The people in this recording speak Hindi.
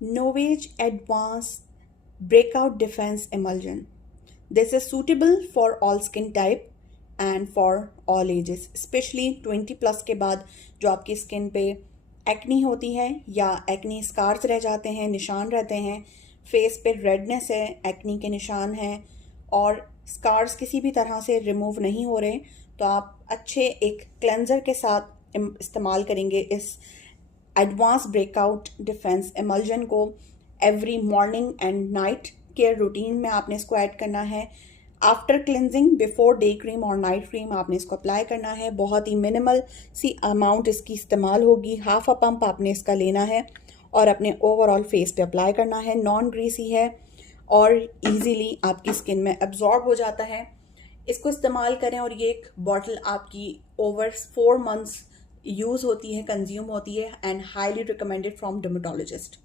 Novage Advanced Breakout Defense Emulsion. This is suitable for all skin type and for all ages, especially 20 plus के बाद जो आपकी स्किन पे एक्नी होती है या एक्नी स्कार्स रह जाते हैं, निशान रहते हैं, फेस पे रेडनेस है, एक्नी के निशान हैं और स्कार्स किसी भी तरह से रिमूव नहीं हो रहे, तो आप अच्छे एक क्लेंजर के साथ इस्तेमाल करेंगे इस एडवांस ब्रेकआउट डिफेंस एमल्जन को। Every morning and night care routine में आपने इसको ऐड करना है। After cleansing, before day cream और नाइट क्रीम आपने इसको अप्लाई करना है। बहुत ही मिनिमल सी अमाउंट इसकी इस्तेमाल होगी। हाफ अ पंप आपने इसका लेना है और अपने ओवरऑल फेस पे अप्लाई करना है। नॉन ग्रीसी है और इजीली आपकी स्किन में एब्जॉर्ब हो जाता है। इसको इस्तेमाल करें और ये एक बॉटल आपकी ओवर 4 मंथ्स यूज़ होती है, कंज्यूम होती है and highly recommended from dermatologist.